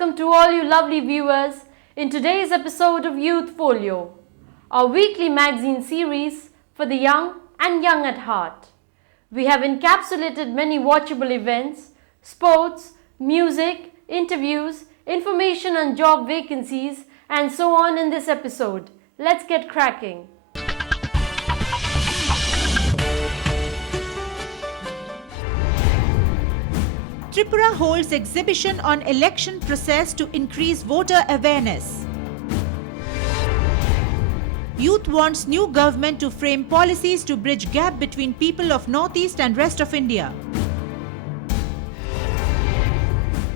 welcome to all you lovely viewers in today's episode of Youth Folio, our weekly magazine series for the young and young at heart. We have encapsulated many watchable events, sports, music, interviews, information on job vacancies, and so on in this episode. Let's get cracking. Tripura holds exhibition on election process to increase voter awareness. Youth wants new government to frame policies to bridge gap between people of Northeast and rest of India.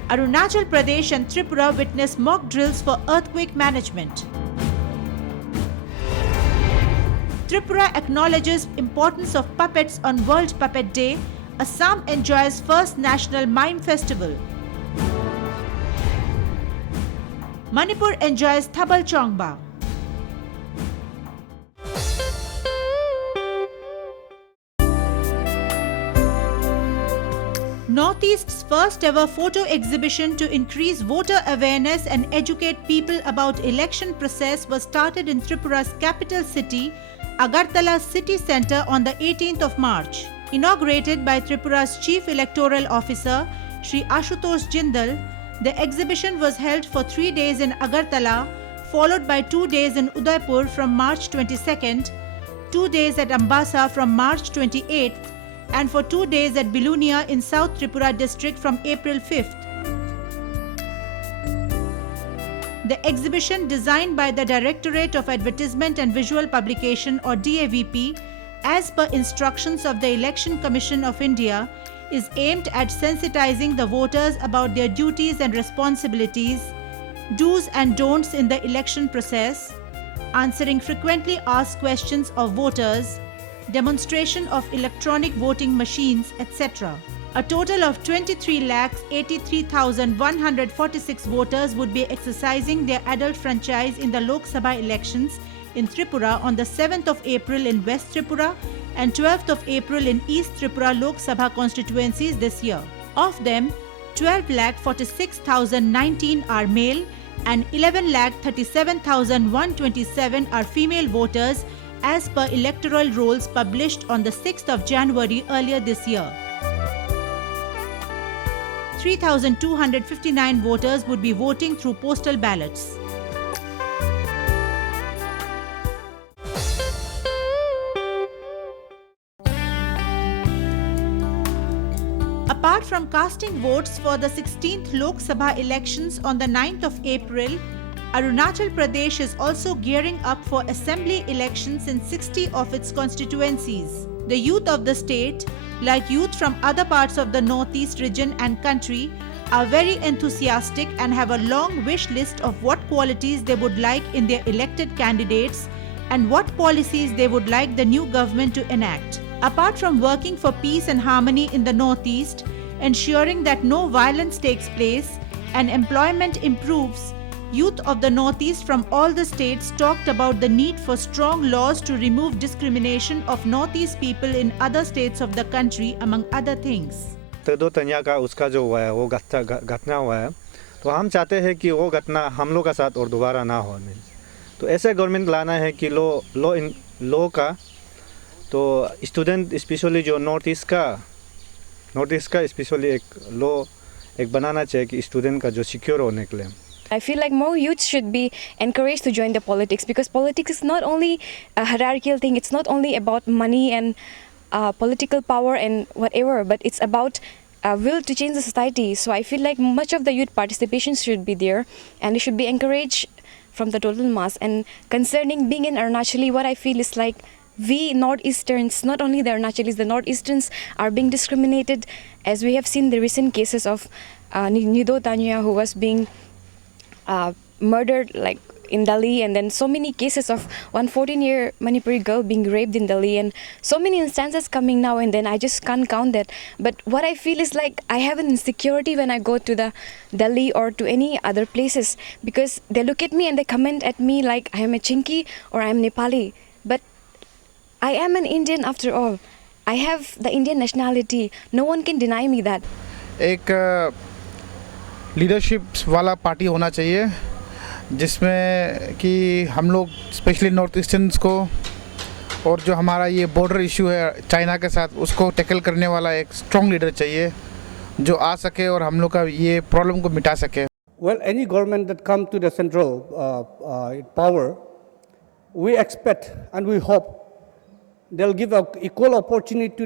Arunachal Pradesh and Tripura witness mock drills for earthquake management. Tripura acknowledges importance of puppets on World Puppet Day. Assam enjoys first national mime festival. Manipur enjoys Thabal Chongba. Northeast's first ever photo exhibition to increase voter awareness and educate people about election process was started in Tripura's capital city, Agartala City Centre on the 18th of March. Inaugurated by Tripura's Chief Electoral Officer, Shri Ashutosh Jindal, the exhibition was held for 3 days in Agartala, followed by 2 days in Udaipur from March 22nd, 2 days at Ambassa from March 28th, and for 2 days at Bilunia in South Tripura district from April 5th. The exhibition, designed by the Directorate of Advertisement and Visual Publication or DAVP, as per instructions of the Election Commission of India, is aimed at sensitizing the voters about their duties and responsibilities, do's and don'ts in the election process, answering frequently asked questions of voters, demonstration of electronic voting machines, etc. A total of 23,83,146 voters would be exercising their adult franchise in the Lok Sabha elections in Tripura on the 7th of April in West Tripura and 12th of April in East Tripura Lok Sabha constituencies this year. Of them, 12,46,019 are male and 11,37,127 are female voters as per electoral rolls published on the 6th of January earlier this year. 3,259 voters would be voting through postal ballots. Apart from casting votes for the 16th Lok Sabha elections on the 9th of April, Arunachal Pradesh is also gearing up for assembly elections in 60 of its constituencies. The youth of the state, like youth from other parts of the Northeast region and country, are very enthusiastic and have a long wish list of what qualities they would like in their elected candidates and what policies they would like the new government to enact. Apart from working for peace and harmony in the Northeast, ensuring that no violence takes place and employment improves, youth of the Northeast from all the states talked about the need for strong laws to remove discrimination of Northeast people in other states of the country, among other things. दो तनिया का उसका जो हुआ है वो घटना हुआ है, तो हम चाहते हैं कि वो घटना हम लोग का साथ और दोबारा ना हो। तो ऐसे गवर्नमेंट लाना है कि लो का तो स्टूडेंट स्पेशली जो नॉर्थ ईस्ट का स्पेशली एक लो एक बनाना चाहिए कि स्टूडेंट का जो सिक्योर होने के लिए. I feel like more youth should be encouraged to join the politics because politics is not only a hierarchical thing, it's not only about money and political power and whatever, but it's about will to change the society. So I feel like much of the youth participation should be there and it should be encouraged from the total mass. And concerning being in Arunachali, what I feel is like we Northeasterns, not only the Arunachalis, the Northeasterns are being discriminated, as we have seen the recent cases of Nido Tanya, who was being murdered like in Delhi, and then so many cases of one 14-year Manipuri girl being raped in Delhi, and so many instances coming now and then. I just can't count that. But what I feel is like I have an insecurity when I go to the Delhi or to any other places because they look at me and they comment at me like I am a Chinki or I am Nepali. But I am an Indian after all. I have the Indian nationality. No one can deny me that. एक leadership वाला party होना चाहिए, जिसमें कि हम लोग specially north ईस्टर्न्स को और जो हमारा ये बॉर्डर इशू है चाइना के साथ, उसको टैकल करने वाला एक स्ट्रॉन्ग लीडर चाहिए जो आ सके और हम लोग का ये प्रॉब्लम को मिटा सके। Well, any government that comes to the central power, we expect and we hope they'll give equal opportunity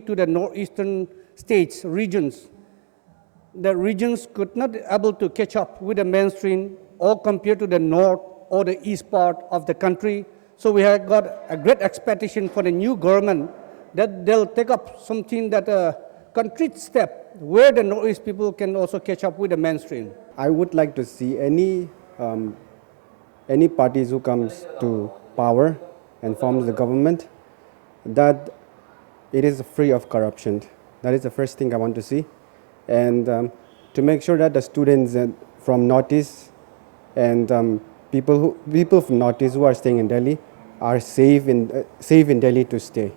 to the northeastern states, regions. The regions could not be able to catch up with the mainstream or compare to the north or the east part of the country. So we have got a great expectation for the new government that they'll take up something that a concrete step where the northeast people can also catch up with the mainstream. I would like to see any parties who comes to power and forms the government that it is free of corruption. That is the first thing I want to see, and to make sure that the students from Northeast and people from Northeast who are staying in Delhi are safe in Delhi to stay.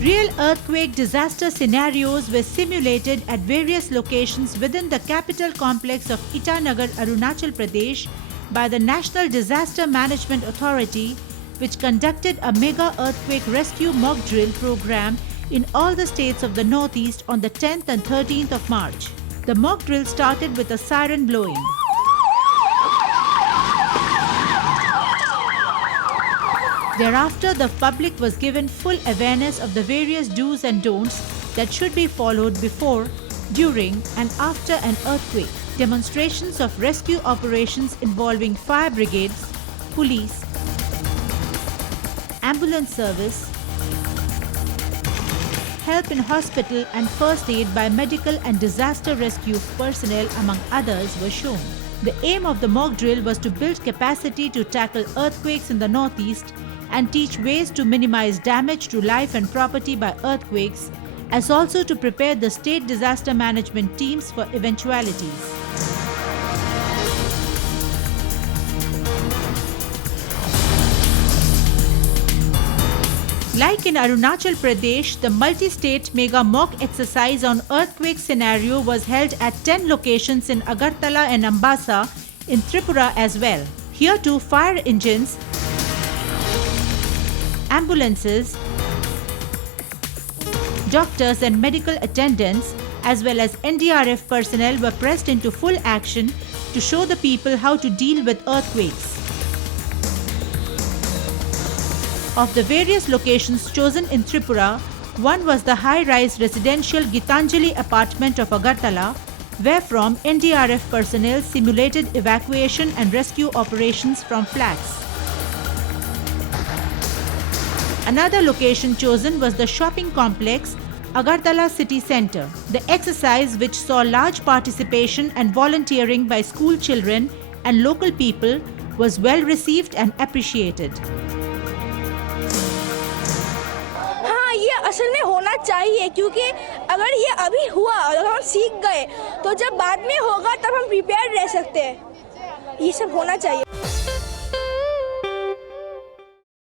Real earthquake disaster scenarios were simulated at various locations within the capital complex of Itanagar, Arunachal Pradesh by the National Disaster Management Authority, which conducted a mega earthquake rescue mock drill program in all the states of the Northeast on the 10th and 13th of March. The mock drill started with a siren blowing. Thereafter, the public was given full awareness of the various do's and don'ts that should be followed before, during, and after an earthquake. Demonstrations of rescue operations involving fire brigades, police, ambulance service, help in hospital and first aid by medical and disaster rescue personnel among others were shown. The aim of the mock drill was to build capacity to tackle earthquakes in the Northeast and teach ways to minimize damage to life and property by earthquakes, as also to prepare the state disaster management teams for eventualities. Like in Arunachal Pradesh, the multi-state mega mock exercise on earthquake scenario was held at 10 locations in Agartala and Ambassa in Tripura as well. Here too, fire engines, ambulances, doctors and medical attendants, as well as NDRF personnel were pressed into full action to show the people how to deal with earthquakes. Of the various locations chosen in Tripura, one was the high-rise residential Gitanjali apartment of Agartala, where from NDRF personnel simulated evacuation and rescue operations from flats. Another location chosen was the shopping complex, Agartala City Centre. The exercise, which saw large participation and volunteering by school children and local people, was well received and appreciated. हाँ, ये असल में होना चाहिए, क्योंकि अगर ये अभी हुआ और अगर हम सीख गए तो जब बाद में होगा तब हम प्रिपेयर्ड रह सकते हैं। ये सब होना चाहिए।